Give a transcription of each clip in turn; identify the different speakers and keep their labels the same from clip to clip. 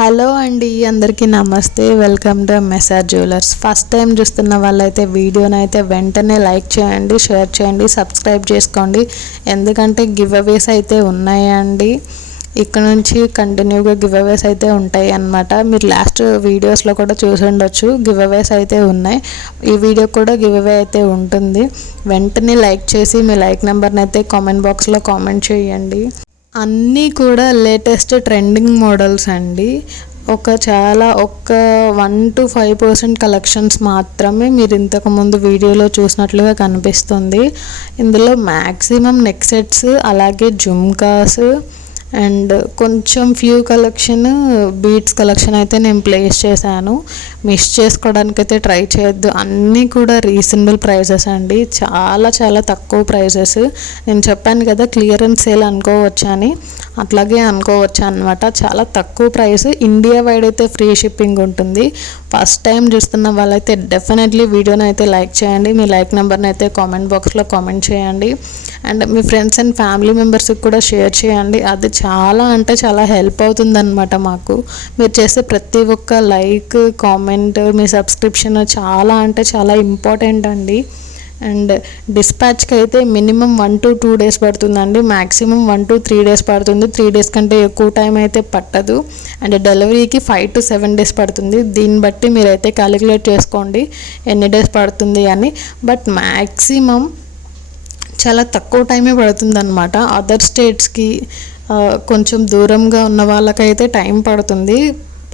Speaker 1: Hello అండి అందరికీ నమస్తే. వెల్కమ్ టు మెసార్ జ్యువెలర్స్. ఫస్ట్ టైం చూస్తున్న వాళ్ళైతే వీడియోని అయితే వెంటనే లైక్ చేయండి షేర్ చేయండి సబ్స్క్రైబ్ చేసుకోండి. ఎందుకంటే గివ్ అవేస్ అయితే ఉన్నాయండి. ఇక్కడ నుంచి కంటిన్యూగా గివ్ అవేస్ అయితే ఉంటాయి అన్నమాట మీరు లాస్ట్ వీడియోస్లో కూడా చూసి ఉండొచ్చు. గివ్ అవేస్ అయితే ఉన్నాయి. ఈ వీడియో కూడా గివ్ అవే అయితే ఉంటుంది. వెంటనే లైక్ చేసి మీ లైక్ నెంబర్ని అయితే కామెంట్ బాక్స్లో కామెంట్ చేయండి. అన్నీ కూడా లేటెస్ట్ ట్రెండింగ్ మోడల్స్ అండి. ఒక చాలా ఒక్క one two five percent collections మాత్రమే మీరు ఇంతకుముందు వీడియోలో చూసినట్లుగా కనిపిస్తుంది. ఇందులో మ్యాక్సిమం నెక్ సెట్స్ అలాగే జుమ్కాస్ అండ్ కొంచెం ఫ్యూ కలెక్షన్ బీట్స్ కలెక్షన్ అయితే నేను ప్లేస్ చేశాను. మిస్ చేసుకోవడానికి అయితే ట్రై చేయొద్దు. అన్నీ కూడా రీజనబుల్ ప్రైసెస్ అండి. చాలా చాలా తక్కువ ప్రైజెస్ నేను చెప్పాను కదా క్లియరెన్స్ సేల్ అనుకోవచ్చు అని అట్లాగే అనుకోవచ్చు అనమాట చాలా తక్కువ ప్రైస్. ఇండియా వైడ్ అయితే ఫ్రీ షిప్పింగ్ ఉంటుంది. ఫస్ట్ టైం చూస్తున్న వాళ్ళైతే డెఫినెట్లీ వీడియోని అయితే లైక్ చేయండి. మీ లైక్ నెంబర్ని అయితే కామెంట్ బాక్స్లో కామెంట్ చేయండి. అండ్ మీ ఫ్రెండ్స్ అండ్ ఫ్యామిలీ మెంబర్స్కి కూడా షేర్ చేయండి. అది చాలా అంటే చాలా హెల్ప్ అవుతుందన్నమాట మాకు. మీరు చేసే ప్రతి ఒక్క లైక్ కామెంట్ మీ సబ్స్క్రిప్షన్ చాలా అంటే చాలా ఇంపార్టెంట్ అండి. అండ్ డిస్పాచ్కి అయితే minimum one two two days పడుతుందండి. Maximum one two three days పడుతుంది. త్రీ డేస్ కంటే ఎక్కువ టైం అయితే పట్టదు. అండ్ డెలివరీకి ఫైవ్ టు సెవెన్ డేస్ పడుతుంది. దీన్ని బట్టి మీరైతే క్యాలిక్యులేట్ చేసుకోండి. ఎన్ని డేస్ పడుతుంది అని. బట్ మ్యాక్సిమం చాలా తక్కువ టైమే పడుతుందన్నమాట. అదర్ స్టేట్స్కి కొంచెం దూరంగా ఉన్న వాళ్ళకైతే టైం పడుతుంది.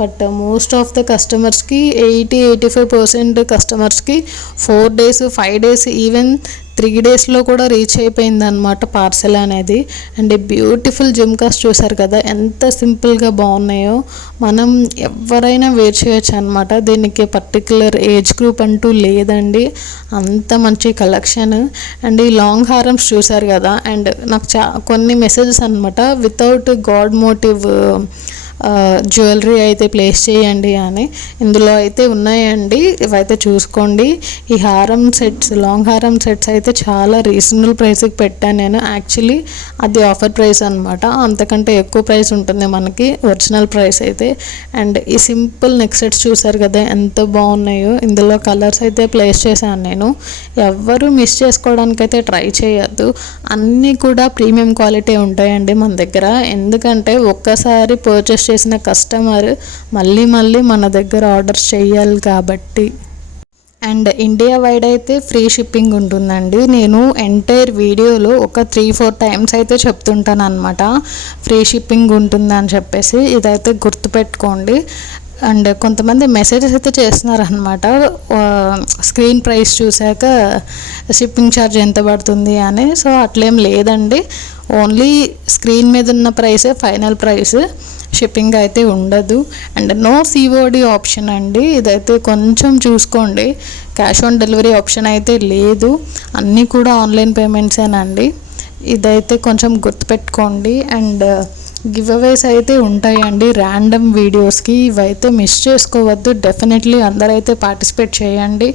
Speaker 1: బట్ మోస్ట్ ఆఫ్ ద కస్టమర్స్కి ఎయిటీ ఎయిటీ ఫైవ్ పర్సెంట్ కస్టమర్స్కి four days five days even three డేస్లో కూడా రీచ్ అయిపోయింది అనమాట పార్సెల్ అనేది. అండ్ బ్యూటిఫుల్ జిమ్కాస్ చూసారు కదా ఎంత సింపుల్గా బాగున్నాయో. మనం ఎవరైనా వేర్ చేయొచ్చు అనమాట దీనికి పర్టికులర్ ఏజ్ గ్రూప్ అంటూ లేదండి. అంత మంచి కలెక్షన్ అండ్ ఈ లాంగ్ హారమ్స్ చూసారు కదా అండ్ నాకు చా కొన్ని మెసేజెస్ అనమాట వితౌట్ గాడ్ మోటివ్ జ్యువెలరీ అయితే ప్లేస్ చేయండి అని. ఇందులో అయితే ఉన్నాయండి. ఇవైతే చూసుకోండి. ఈ హారం సెట్స్ లాంగ్ హారం సెట్స్ అయితే చాలా రీజనబుల్ ప్రైస్కి పెట్టాను నేను. యాక్చువల్లీ అది ఆఫర్ ప్రైస్ అనమాట అంతకంటే ఎక్కువ ప్రైస్ ఉంటుంది మనకి ఒరిజినల్ ప్రైస్ అయితే. అండ్ ఈ సింపుల్ నెక్ సెట్స్ చూసారు కదా ఎంత బాగున్నాయో. ఇందులో కలర్స్ అయితే ప్లేస్ చేశాను నేను. ఎవ్వరూ మిస్ చేసుకోవడానికి అయితే ట్రై చేయొద్దు. అన్నీ కూడా ప్రీమియం క్వాలిటీ ఉంటాయండి మన దగ్గర. ఎందుకంటే ఒక్కసారి పర్చేస్ చేసిన కస్టమర్ మళ్ళీ మళ్ళీ మన దగ్గర ఆర్డర్స్ చేయాలి కాబట్టి. అండ్ ఇండియా వైడ్ అయితే ఫ్రీ షిప్పింగ్ ఉంటుందండి. నేను ఎంటైర్ వీడియోలో ఒక త్రీ ఫోర్ టైమ్స్ అయితే చెప్తుంటాను అనమాట ఫ్రీ షిప్పింగ్ ఉంటుందని చెప్పేసి ఇదైతే గుర్తుపెట్టుకోండి. అండ్ కొంతమంది మెసేజెస్ అయితే చేస్తున్నారు అనమాట స్క్రీన్ ప్రైస్ చూశాక షిప్పింగ్ ఛార్జ్ ఎంత పడుతుంది అని. సో అట్లేం లేదండి. ఓన్లీ స్క్రీన్ మీద ఉన్న ప్రైసే ఫైనల్ ప్రైస్. షిప్పింగ్ అయితే ఉండదు. అండ్ నో సిఓడి ఆప్షన్ అండి. ఇదైతే కొంచెం చూసుకోండి. క్యాష్ ఆన్ డెలివరీ ఆప్షన్ అయితే లేదు. అన్నీ కూడా ఆన్లైన్ పేమెంట్సేనండి. ఇదైతే కొంచెం గుర్తుపెట్టుకోండి. అండ్ గివ్ అవేస్ అయితే ఉంటాయండి ర్యాండమ్ వీడియోస్కి. ఇవైతే మిస్ చేసుకోవద్దు. డెఫినెట్లీ అందరైతే పార్టిసిపేట్ చేయండి.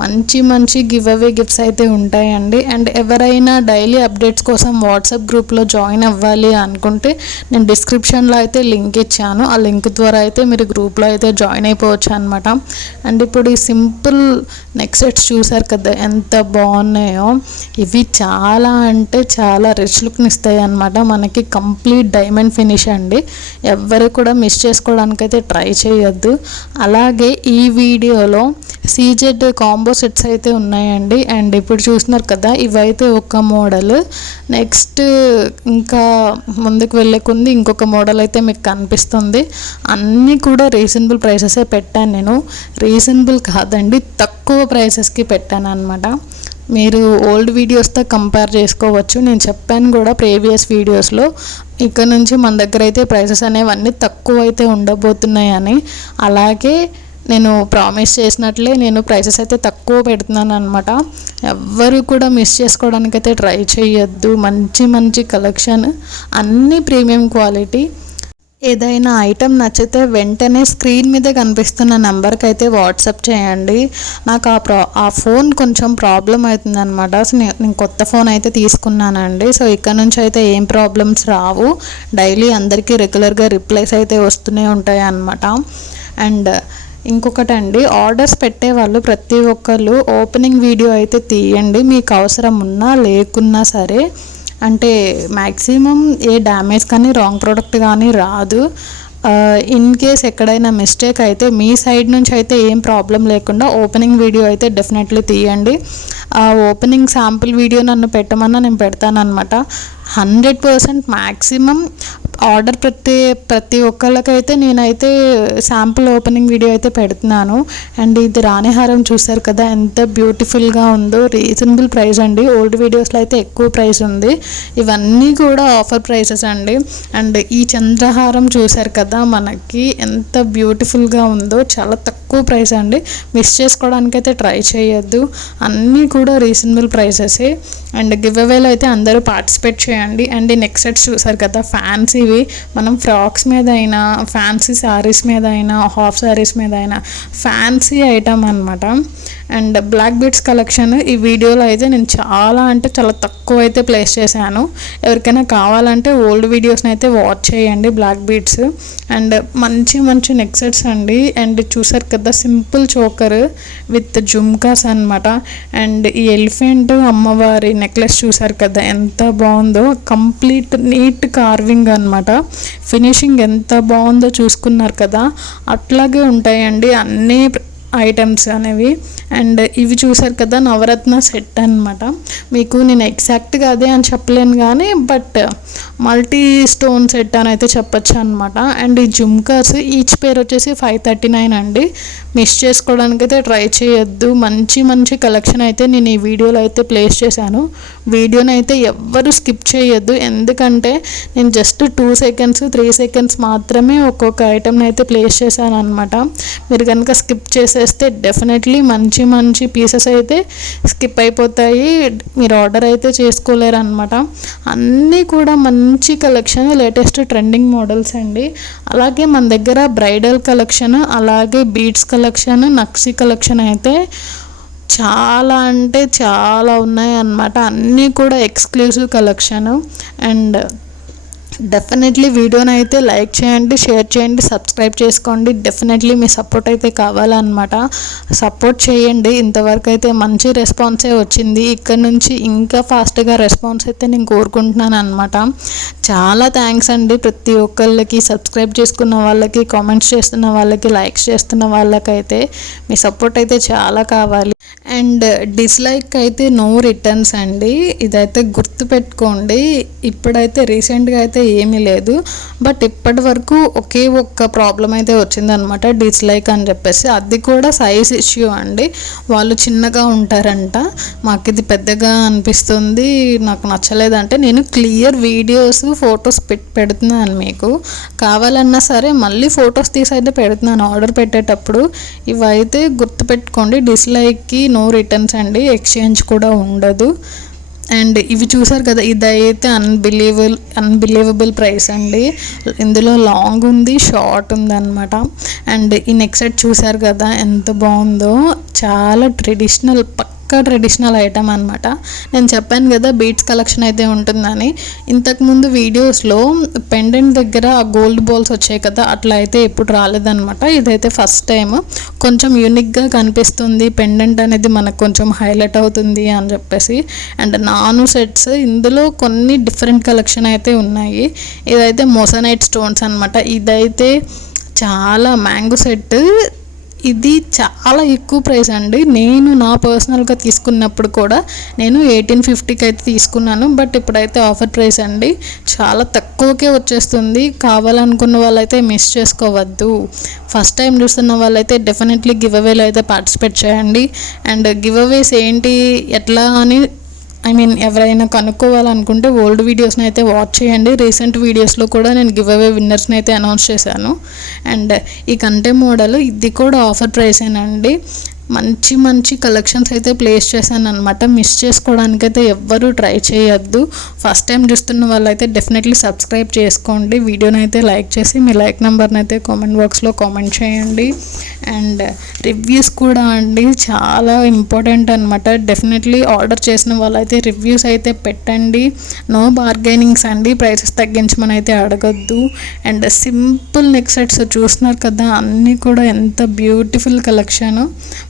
Speaker 1: మంచి మంచి గివ్ అవే గిఫ్ట్స్ అయితే ఉంటాయండి. అండ్ ఎవరైనా డైలీ అప్డేట్స్ కోసం వాట్సాప్ గ్రూప్లో జాయిన్ అవ్వాలి అనుకుంటే నేను డిస్క్రిప్షన్లో అయితే లింక్ ఇచ్చాను. ఆ లింక్ ద్వారా అయితే మీరు గ్రూప్లో అయితే జాయిన్ అయిపోవచ్చు అనమాట అండ్ ఇప్పుడు ఈ సింపుల్ నెక్ సెట్స్ చూసారు కదా ఎంత బాగున్నాయో. ఇవి చాలా అంటే చాలా రిచ్ లుక్ని ఇస్తాయి అనమాట మనకి కంప్లీట్ డైమండ్ ఫినిష్ అండి. ఎవ్వరు కూడా మిస్ చేసుకోవడానికైతే ట్రై చేయొద్దు. అలాగే ఈ వీడియోలో సీజెడ్ కాంబో సెట్స్ అయితే ఉన్నాయండి. అండ్ ఇప్పుడు చూస్తున్నారు కదా ఇవైతే ఒక మోడల్. నెక్స్ట్ ఇంకా ముందుకు వెళ్ళే కొంది ఇంకొక మోడల్ అయితే మీకు కనిపిస్తుంది. అన్నీ కూడా రీజనబుల్ ప్రైసెసే పెట్టాను నేను. రీజనబుల్ కాదండి తక్కువ ప్రైసెస్కి పెట్టాను అనమాట మీరు ఓల్డ్ వీడియోస్తో కంపేర్ చేసుకోవచ్చు. నేను చెప్పాను కూడా ప్రీవియస్ వీడియోస్లో. ఇక్కడ నుంచి మన దగ్గర అయితే ప్రైసెస్ అనేవన్నీ తక్కువ అయితే ఉండబోతున్నాయని. అలాగే నేను ప్రామిస్ చేసినట్లే నేను ప్రైసెస్ అయితే తక్కువ పెడుతున్నాను అనమాట ఎవ్వరు కూడా మిస్ చేసుకోవడానికి అయితే ట్రై చేయొద్దు. మంచి మంచి కలెక్షన్ అన్నీ ప్రీమియం క్వాలిటీ ఏదైనా ఐటెం నచ్చితే వెంటనే స్క్రీన్ మీద కనిపిస్తున్న నెంబర్కి అయితే వాట్సాప్ చేయండి. నాకు ఆ ప్రా ఆ ఫోన్ కొంచెం ప్రాబ్లం అవుతుంది అనమాట సో నేను కొత్త ఫోన్ అయితే తీసుకున్నానండి. సో ఇక్కడ నుంచి అయితే ఏం ప్రాబ్లమ్స్ రావు. డైలీ అందరికీ రెగ్యులర్గా రిప్లైస్ అయితే వస్తూనే ఉంటాయి అన్నమాట అండ్ ఇంకొకటండి ఆర్డర్స్ పెట్టే వాళ్ళు ప్రతి ఒక్కళ్ళు ఓపెనింగ్ వీడియో అయితే తీయండి మీకు అవసరం ఉన్నా లేకున్నా సరే. అంటే మ్యాక్సిమం ఏ డ్యామేజ్ కానీ రాంగ్ ప్రోడక్ట్ కానీ రాదు. ఇన్ కేస్ ఎక్కడైనా మిస్టేక్ అయితే మీ సైడ్ నుంచి అయితే ఏం ప్రాబ్లం లేకుండా ఓపెనింగ్ వీడియో అయితే డెఫినెట్లీ తీయండి. ఆ ఓపెనింగ్ శాంపుల్ వీడియో నన్ను పెట్టమన్నా నేను పెడతానమాట హండ్రెడ్ పర్సెంట్ మ్యాక్సిమం ఆర్డర్ ప్రతి ప్రతి ఒక్కళ్ళకైతే నేనైతే శాంపుల్ ఓపెనింగ్ వీడియో అయితే పెడుతున్నాను. అండ్ ఇది రాణిహారం చూసారు కదా ఎంత బ్యూటిఫుల్గా ఉందో రీజనబుల్ ప్రైస్ అండి. ఓల్డ్ వీడియోస్లో అయితే ఎక్కువ ప్రైస్ ఉంది. ఇవన్నీ కూడా ఆఫర్ ప్రైసెస్ అండి. అండ్ ఈ చంద్రహారం చూసారు కదా మనకి ఎంత బ్యూటిఫుల్గా ఉందో చాలా తక్కువ ప్రైస్ అండి. మిస్ చేసుకోవడానికి అయితే ట్రై చేయొద్దు. అన్నీ కూడా రీజనబుల్ ప్రైసెసే. అండ్ గివ్ అవేలో అయితే అందరూ పార్టిసిపేట్ చేయండి. అండ్ నెక్స్ట్ సెట్స్ చూసారు కదా ఫ్యాన్సీవి మనం ఫ్రాక్స్ మీద అయినా ఫ్యాన్సీ శారీస్ మీద అయినా హాఫ్ శారీస్ మీద అయినా ఫ్యాన్సీ ఐటమ్ అనమాట అండ్ బ్లాక్ బీడ్స్ కలెక్షన్ ఈ వీడియోలో అయితే నేను చాలా అంటే చాలా తక్కువ అయితే ప్లేస్ చేశాను. ఎవరికైనా కావాలంటే ఓల్డ్ వీడియోస్ని అయితే వాచ్ చేయండి బ్లాక్ బీడ్స్ అండ్ మంచి మంచి నెక్సెట్స్ అండి. అండ్ చూసారు కదా సింపుల్ చోకర్ విత్ జుమ్కాస్ అన్నమాట. అండ్ ఈ ఎలిఫెంట్ అమ్మవారి నెక్లెస్ చూసారు కదా ఎంత బాగుందో. కంప్లీట్ నీట్ కార్వింగ్ అన్నమాట. ఫినిషింగ్ ఎంత బాగుందో చూసుకున్నారు కదా. అట్లాగే ఉంటాయండి. అన్నీ ఐటమ్స్ అనేవి. అండ్ ఇవి చూసారు కదా నవరత్న సెట్ అనమాట మీకు నేను ఎగ్జాక్ట్గా అదే అని చెప్పలేను కానీ బట్ మల్టీ స్టోన్ సెట్ అని అయితే చెప్పచ్చు అనమాట అండ్ ఈ జుమ్కాస్ ఈచ్ పేర్ వచ్చేసి ఫైవ్ థర్టీ నైన్ అండి. మిస్ చేసుకోవడానికి అయితే ట్రై చేయొద్దు. మంచి మంచి కలెక్షన్ అయితే నేను ఈ వీడియోలో అయితే ప్లేస్ చేశాను. వీడియోని అయితే ఎవ్వరు స్కిప్ చేయొద్దు. ఎందుకంటే నేను just two seconds three seconds మాత్రమే ఒక్కొక్క ఐటెంని అయితే ప్లేస్ చేశాను అనమాట మీరు కనుక స్కిప్ చేసే చేస్తే డెఫినెట్లీ మంచి మంచి పీసెస్ అయితే స్కిప్ అయిపోతాయి. మీరు ఆర్డర్ అయితే చేసుకోలేరు అనమాట అన్నీ కూడా మంచి కలెక్షన్ లేటెస్ట్ ట్రెండింగ్ మోడల్స్ అండి. అలాగే మన దగ్గర బ్రైడల్ కలెక్షన్ అలాగే బీడ్స్ కలెక్షన్ నక్సీ కలెక్షన్ అయితే చాలా అంటే చాలా ఉన్నాయి అన్నమాట అన్నీ కూడా ఎక్స్క్లూజివ్ కలెక్షన్ అండ్ డెఫినెట్లీ వీడియోని అయితే లైక్ చేయండి షేర్ చేయండి సబ్స్క్రైబ్ చేసుకోండి. డెఫినెట్లీ మీ సపోర్ట్ అయితే కావాలన్నమాట. సపోర్ట్ చేయండి. ఇంతవరకు అయితే మంచి రెస్పాన్సే వచ్చింది. ఇక్కడ నుంచి ఇంకా ఫాస్ట్గా రెస్పాన్స్ అయితే నేను కోరుకుంటున్నాను అనమాట చాలా థ్యాంక్స్ అండి. ప్రతి ఒక్కళ్ళకి సబ్స్క్రైబ్ చేసుకున్న వాళ్ళకి కామెంట్స్ చేస్తున్న వాళ్ళకి లైక్స్ చేస్తున్న వాళ్ళకైతే మీ సపోర్ట్ అయితే చాలా కావాలి. అండ్ డిస్లైక్ అయితే నో రిటర్న్స్ అండి. ఇదైతే గుర్తుపెట్టుకోండి. ఇప్పుడైతే రీసెంట్గా అయితే ఏమీ లేదు. బట్ ఇప్పటి వరకు ఒకే ఒక్క ప్రాబ్లం అయితే వచ్చిందనమాట డిస్లైక్ అని చెప్పేసి. అది కూడా సైజ్ ఇష్యూ అండి. వాళ్ళు చిన్నగా ఉంటారంట. మాకు ఇది పెద్దగా అనిపిస్తుంది. నాకు నచ్చలేదంటే నేను క్లియర్ వీడియోస్ ఫొటోస్ పెట్ పెడుతున్నాను మీకు. కావాలన్నా సరే మళ్ళీ ఫొటోస్ తీసి అయితే పెడుతున్నాను. ఆర్డర్ పెట్టేటప్పుడు ఇవైతే గుర్తుపెట్టుకోండి. డిస్లైక్కి నో రిటర్న్స్ అండి. ఎక్స్చేంజ్ కూడా ఉండదు. అండ్ ఇవి చూసారు కదా ఇదైతే అన్బిలీవబుల్ అన్బిలీవబుల్ ప్రైస్ అండి. ఇందులో లాంగ్ ఉంది షార్ట్ ఉంది అనమాట అండ్ ఈ నెక్స్ట్ సెట్ చూసారు కదా ఎంత బాగుందో. చాలా ట్రెడిషనల్ పక్క ట్రెడిషనల్ ఐటమ్ అనమాట నేను చెప్పాను కదా బీట్స్ కలెక్షన్ అయితే ఉంటుందని. ఇంతకుముందు వీడియోస్లో పెండెంట్ దగ్గర ఆ గోల్డ్ బాల్స్ వచ్చాయి కదా అట్లా అయితే ఎప్పుడు రాలేదనమాట ఇదైతే ఫస్ట్ టైం కొంచెం యూనిక్గా కనిపిస్తుంది. పెండెంట్ అనేది మనకు కొంచెం హైలైట్ అవుతుంది అని చెప్పేసి. అండ్ నాను సెట్స్ ఇందులో కొన్ని డిఫరెంట్ కలెక్షన్ అయితే ఉన్నాయి. ఇదైతే మోసనైట్ స్టోన్స్ అనమాట ఇదైతే చాలా మ్యాంగో సెట్ ఇది చాలా ఎక్కువ ప్రైస్ అండి. నేను నా పర్సనల్గా తీసుకున్నప్పుడు కూడా నేను ఎయిటీన్ ఫిఫ్టీకి అయితే తీసుకున్నాను. బట్ ఇప్పుడైతే ఆఫర్ ప్రైస్ అండి. చాలా తక్కువకే వచ్చేస్తుంది. కావాలనుకున్న వాళ్ళైతే మిస్ చేసుకోవద్దు. ఫస్ట్ టైం చూస్తున్న వాళ్ళైతే డెఫినెట్లీ గివ్ అవేలో అయితే పార్టిసిపేట్ చేయండి. అండ్ గివ్ అవేస్ ఏంటి? ఎట్లా అని ఐ మీన్ ఎవరైనా కనుక్కోవాలనుకుంటే ఓల్డ్ వీడియోస్ని అయితే వాచ్ చేయండి. రీసెంట్ వీడియోస్లో కూడా నేను గివ్ అవే విన్నర్స్ని అయితే అనౌన్స్ చేశాను. అండ్ ఈ కంటే మోడల్ ఇది కూడా ఆఫర్ ప్రైసేనండి మంచి మంచి కలెక్షన్స్ అయితే ప్లేస్ చేశాను అనమాట మిస్ చేసుకోవడానికైతే ఎవ్వరూ ట్రై చేయొద్దు. ఫస్ట్ టైం చూస్తున్న వాళ్ళైతే డెఫినెట్లీ సబ్స్క్రైబ్ చేసుకోండి. వీడియోని అయితే లైక్ చేసి మీ లైక్ నెంబర్ని అయితే కామెంట్ బాక్స్లో కామెంట్ చేయండి. అండ్ రివ్యూస్ కూడా అండి చాలా ఇంపార్టెంట్ అనమాట డెఫినెట్లీ ఆర్డర్ చేసిన వాళ్ళైతే రివ్యూస్ అయితే పెట్టండి. నో బార్గెనింగ్స్ అండి ప్రైసెస్ తగ్గించమని అయితే అడగద్దు. అండ్ సింపుల్ నెక్ సెట్స్ చూస్తున్నారు కదా అన్నీ కూడా ఎంత బ్యూటిఫుల్ కలెక్షన్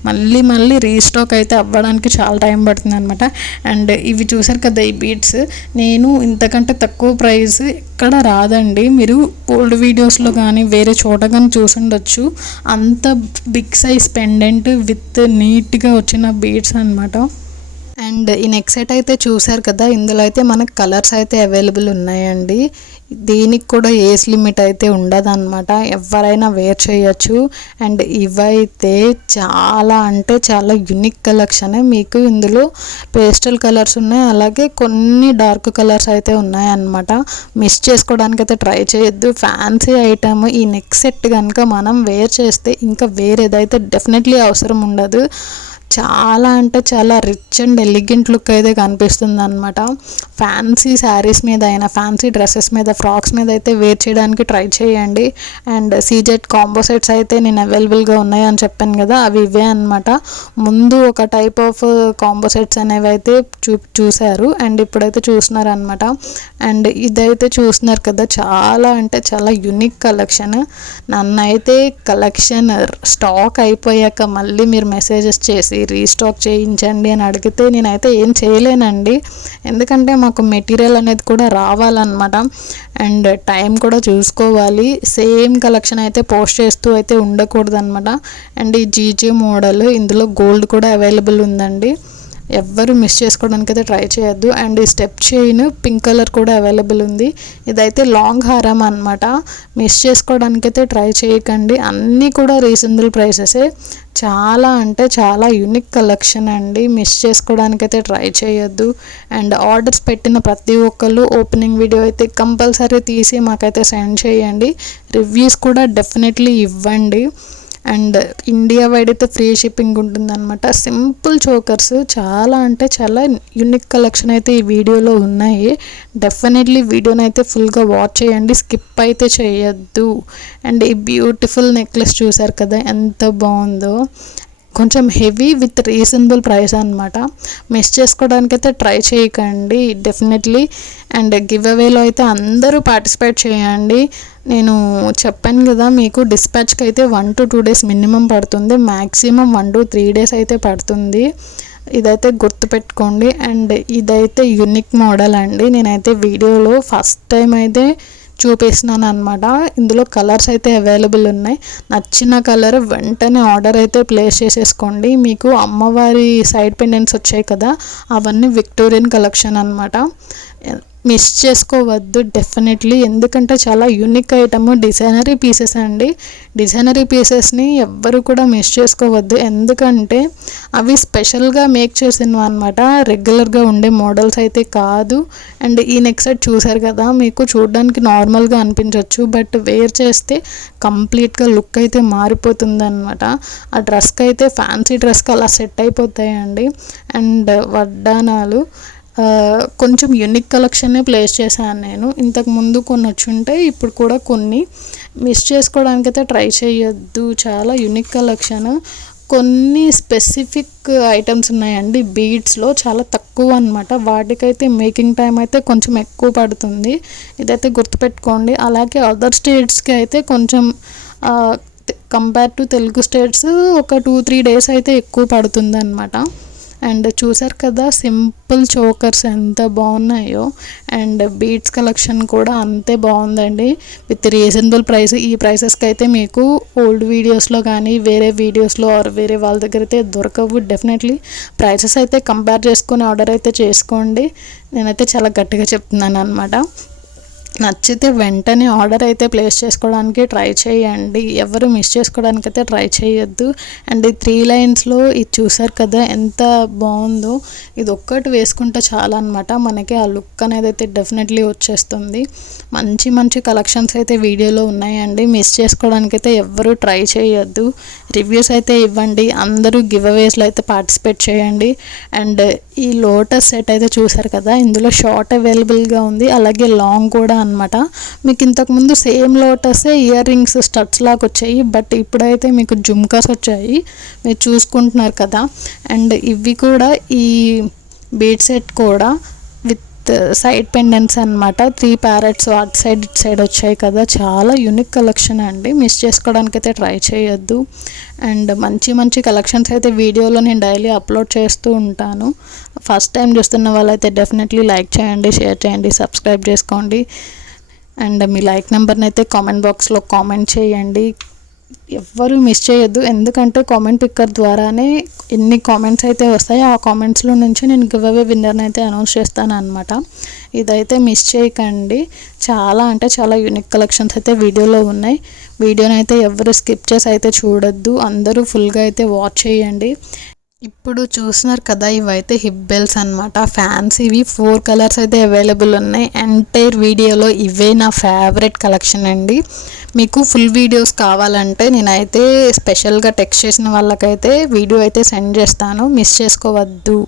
Speaker 1: మళ్ళీ మళ్ళీ రీస్టాక్ అయితే అవ్వడానికి చాలా టైం పడుతుంది అనమాట అండ్ ఇవి చూసారు కదా ఈ బీట్స్. నేను ఇంతకంటే తక్కువ ప్రైస్ ఎక్కడ రాదండి. మీరు ఓల్డ్ వీడియోస్లో కానీ వేరే చోట కానీ చూసుండొచ్చు. అంత బిగ్ సైజ్ పెండెంట్ విత్ నీట్గా వచ్చిన బీడ్స్ అనమాట అండ్ ఈ నెక్ సెట్ అయితే చూసారు కదా ఇందులో అయితే మనకు కలర్స్ అయితే అవైలబుల్ ఉన్నాయండి. దీనికి కూడా ఏజ్ లిమిట్ అయితే ఉండదన్నమాట. ఎవరైనా వేర్ చేయొచ్చు. అండ్ ఇవైతే చాలా అంటే చాలా యునిక్ కలెక్షన్. మీకు ఇందులో పేస్టల్ కలర్స్ ఉన్నాయి అలాగే కొన్ని డార్క్ కలర్స్ అయితే ఉన్నాయన్నమాట. మిస్ చేసుకోవడానికి అయితే ట్రై చేయొద్దు. Fancy item. ఈ నెక్ సెట్ కనుక మనం వేర్ చేస్తే ఇంకా వేరేదైతే డెఫినెట్లీ అవసరం ఉండదు. చాలా అంటే చాలా రిచ్ అండ్ ఎలిగెంట్ లుక్ అయితే కనిపిస్తుంది అనమాట ఫ్యాన్సీ శారీస్ మీద అయినా ఫ్యాన్సీ డ్రెస్సెస్ మీద ఫ్రాక్స్ మీద అయితే వేర్ చేయడానికి ట్రై చేయండి. అండ్ సీజెట్ కాంబో సెట్స్ అయితే నేను అవైలబుల్గా ఉన్నాయి అని చెప్పాను కదా అవి ఇవే అనమాట ముందు ఒక టైప్ ఆఫ్ కాంబో సెట్స్ అనేవి అయితే చూ చూశారు. అండ్ ఇప్పుడైతే చూస్తున్నారు అనమాట అండ్ ఇదైతే చూస్తున్నారు కదా చాలా అంటే చాలా యునిక్ కలెక్షన్ నన్ను అయితే కలెక్షన్ స్టాక్ అయిపోయాక మళ్ళీ మీరు మెసేజెస్ చేసి రీస్టాక్ చేయించండి అని అడిగితే నేనైతే ఏం చేయలేనండి. ఎందుకంటే మాకు మెటీరియల్ అనేది కూడా రావాలన్నమాట. అండ్ టైం కూడా చూసుకోవాలి. సేమ్ కలెక్షన్ అయితే పోస్ట్ చేస్తూ అయితే ఉండకూడదు అనమాట అండ్ ఈ జీజీ మోడల్ ఇందులో గోల్డ్ కూడా అవైలబుల్ ఉందండి. ఎవ్వరు మిస్ చేసుకోవడానికి అయితే ట్రై చేయొద్దు. అండ్ ఈ స్టెప్ చైన్ పింక్ కలర్ కూడా అవైలబుల్ ఉంది. ఇదైతే లాంగ్ హారం అనమాట మిస్ చేసుకోవడానికి అయితే ట్రై చేయకండి. అన్నీ కూడా రీజనబుల్ ప్రైసెసే. చాలా అంటే చాలా యూనిక్ కలెక్షన్ అండి. మిస్ చేసుకోవడానికి అయితే ట్రై చేయొద్దు. అండ్ ఆర్డర్స్ పెట్టిన ప్రతి ఒక్కళ్ళు ఓపెనింగ్ వీడియో అయితే కంపల్సరీ తీసి మాకైతే సెండ్ చేయండి. రివ్యూస్ కూడా డెఫినెట్లీ ఇవ్వండి. అండ్ ఇండియా వైడ్ అయితే ఫ్రీ షిప్పింగ్ ఉంటుందన్నమాట. సింపుల్ చోకర్స్ చాలా అంటే చాలా యూనిక్ కలెక్షన్ అయితే ఈ వీడియోలో ఉన్నాయి. డెఫినెట్లీ వీడియోని అయితే ఫుల్గా వాచ్ చేయండి. స్కిప్ అయితే చేయొద్దు. అండ్ ఈ బ్యూటిఫుల్ నెక్లెస్ చూసారు కదా ఎంత బాగుందో. కొంచెం హెవీ విత్ రీజనబుల్ ప్రైస్ అనమాట మిస్ చేసుకోవడానికి అయితే ట్రై చేయకండి డెఫినెట్లీ. అండ్ గివ్ అవేలో అయితే అందరూ పార్టిసిపేట్ చేయండి. నేను చెప్పాను కదా మీకు డిస్పాచ్కి అయితే one to two days minimum పడుతుంది. Maximum one to three days అయితే పడుతుంది. ఇదైతే గుర్తుపెట్టుకోండి అండ్ ఇదైతే యునిక్ మోడల్ అండి. నేనైతే వీడియోలో ఫస్ట్ టైం అయితే చూపిస్తున్నాను అనమాట ఇందులో కలర్స్ అయితే అవైలబుల్ ఉన్నాయి. నచ్చిన కలర్ వెంటనే ఆర్డర్ అయితే ప్లేస్ చేసేసుకోండి. మీకు అమ్మవారి సైడ్ పెండెంట్స్ వచ్చాయి కదా అవన్నీ విక్టోరియన్ కలెక్షన్ అనమాట మిస్ చేసుకోవద్దు డెఫినెట్లీ ఎందుకంటే చాలా యూనిక్ ఐటమ్ డిజైనరీ పీసెస్ అండి. డిజైనరీ పీసెస్ని ఎవ్వరు కూడా మిస్ చేసుకోవద్దు. ఎందుకంటే అవి స్పెషల్గా మేక్ చేసినవి అనమాట రెగ్యులర్గా ఉండే మోడల్స్ అయితే కాదు. అండ్ ఈ నెక్స్ట్ సెట్ చూసారు కదా మీకు చూడడానికి నార్మల్గా అనిపించవచ్చు బట్ వేర్ చేస్తే కంప్లీట్గా లుక్ అయితే మారిపోతుంది అనమాట ఆ డ్రెస్కి అయితే ఫ్యాన్సీ డ్రెస్కి అలా సెట్ అయిపోతాయండి. అండ్ వడ్డానాలు కొంచెం యూనిక్ కలెక్షన్నే ప్లేస్ చేశాను నేను. ఇంతకు ముందు కొన్ని వచ్చుంటే ఇప్పుడు కూడా కొన్ని. మిస్ చేసుకోవడానికి అయితే ట్రై చేయొద్దు. చాలా యూనిక్ కలెక్షన్ కొన్ని స్పెసిఫిక్ ఐటమ్స్ ఉన్నాయండి బీడ్స్లో చాలా తక్కువ అనమాట వాటికైతే మేకింగ్ టైం అయితే కొంచెం ఎక్కువ పడుతుంది. ఇదైతే గుర్తుపెట్టుకోండి. అలాగే అదర్ స్టేట్స్కి అయితే కొంచెం కంపేర్ టు తెలుగు స్టేట్స్ ఒక టూ త్రీ డేస్ అయితే ఎక్కువ పడుతుంది అనమాట అండ్ చూసారు కదా సింపుల్ చోకర్స్ ఎంత బాగున్నాయో. అండ్ బీట్స్ కలెక్షన్ కూడా అంతే బాగుందండి. విత్ రీజనబుల్ ప్రైస్ ఈ ప్రైసెస్కి అయితే మీకు ఓల్డ్ వీడియోస్లో కానీ వేరే వీడియోస్లో ఆర్ వేరే వాళ్ళ దగ్గర అయితే దొరకవు డెఫినెట్లీ. ప్రైసెస్ అయితే కంపేర్ చేసుకొని ఆర్డర్ అయితే చేసుకోండి. నేనైతే చాలా గట్టిగా చెప్తున్నాను అనమాట నచ్చితే వెంటనే ఆర్డర్ అయితే ప్లేస్ చేసుకోవడానికి ట్రై చేయండి. ఎవరు మిస్ చేసుకోవడానికి అయితే ట్రై చేయొద్దు. అండ్ ఈ త్రీ లైన్స్లో ఇది చూసారు కదా ఎంత బాగుందో. ఇది ఒక్కటి వేసుకుంటే చాలా అనమాట మనకి ఆ లుక్ అనేది అయితే డెఫినెట్లీ వచ్చేస్తుంది. మంచి మంచి కలెక్షన్స్ అయితే వీడియోలో ఉన్నాయండి. మిస్ చేసుకోవడానికి అయితే ఎవరు ట్రై చేయొద్దు. రివ్యూస్ అయితే ఇవ్వండి. అందరూ గివ్ అవేస్లో అయితే పార్టిసిపేట్ చేయండి. అండ్ ఈ లోటస్ సెట్ అయితే చూసారు కదా? ఇందులో షార్ట్ అవైలబుల్గా ఉంది. అలాగే లాంగ్ కూడా అనమాట మీకు ఇంతకుముందు సేమ్ లోటసే ఇయర్ రింగ్స్ స్టడ్స్ లాగా వచ్చాయి బట్ ఇప్పుడైతే మీకు జుమ్కాస్ వచ్చాయి. మీరు చూసుకుంటున్నారు కదా. అండ్ ఇవి కూడా ఈ బీట్ సెట్ కూడా విత్ సైడ్ పెండెంట్స్ అనమాట త్రీ ప్యారెట్స్ అటు సైడ్ ఇటు సైడ్ వచ్చాయి కదా. చాలా యూనిక్ కలెక్షన్ అండి. మిస్ చేసుకోవడానికి అయితే ట్రై చేయొద్దు. అండ్ మంచి మంచి కలెక్షన్స్ అయితే వీడియోలో నేను డైలీ అప్లోడ్ చేస్తూ ఉంటాను. ఫస్ట్ టైం చూస్తున్న వాళ్ళైతే డెఫినెట్లీ లైక్ చేయండి షేర్ చేయండి సబ్స్క్రైబ్ చేసుకోండి. అండ్ మీ లైక్ నెంబర్ని అయితే కామెంట్ బాక్స్లో కామెంట్ చేయండి. ఎవ్వరూ మిస్ చేయొద్దు. ఎందుకంటే కామెంట్ పిక్కర్ ద్వారానే ఎన్ని కామెంట్స్ అయితే వస్తాయో ఆ కామెంట్స్లో నుంచి నేను గివ్ అవే విన్నర్ని అయితే అనౌన్స్ చేస్తాను అనమాట ఇదైతే మిస్ చేయకండి. చాలా అంటే చాలా యూనిక్ కలెక్షన్స్ అయితే వీడియోలో ఉన్నాయి. వీడియోని అయితే ఎవరు స్కిప్ చేసి అయితే చూడొద్దు. అందరూ ఫుల్గా అయితే వాచ్ చేయండి. ఇప్పుడు చూసినారు కదా ఇవైతే హిప్ బెల్స్ అనమాట ఫ్యాన్స్ ఇవి. ఫోర్ కలర్స్ అయితే అవైలబుల్ ఉన్నాయి. ఎంటైర్ వీడియోలో ఇవే నా ఫేవరెట్ కలెక్షన్ అండి. మీకు ఫుల్ వీడియోస్ కావాలంటే నేనైతే స్పెషల్గా టెక్స్ట్ చేసిన వాళ్ళకైతే వీడియో అయితే సెండ్ చేస్తాను. మిస్ చేసుకోవద్దు.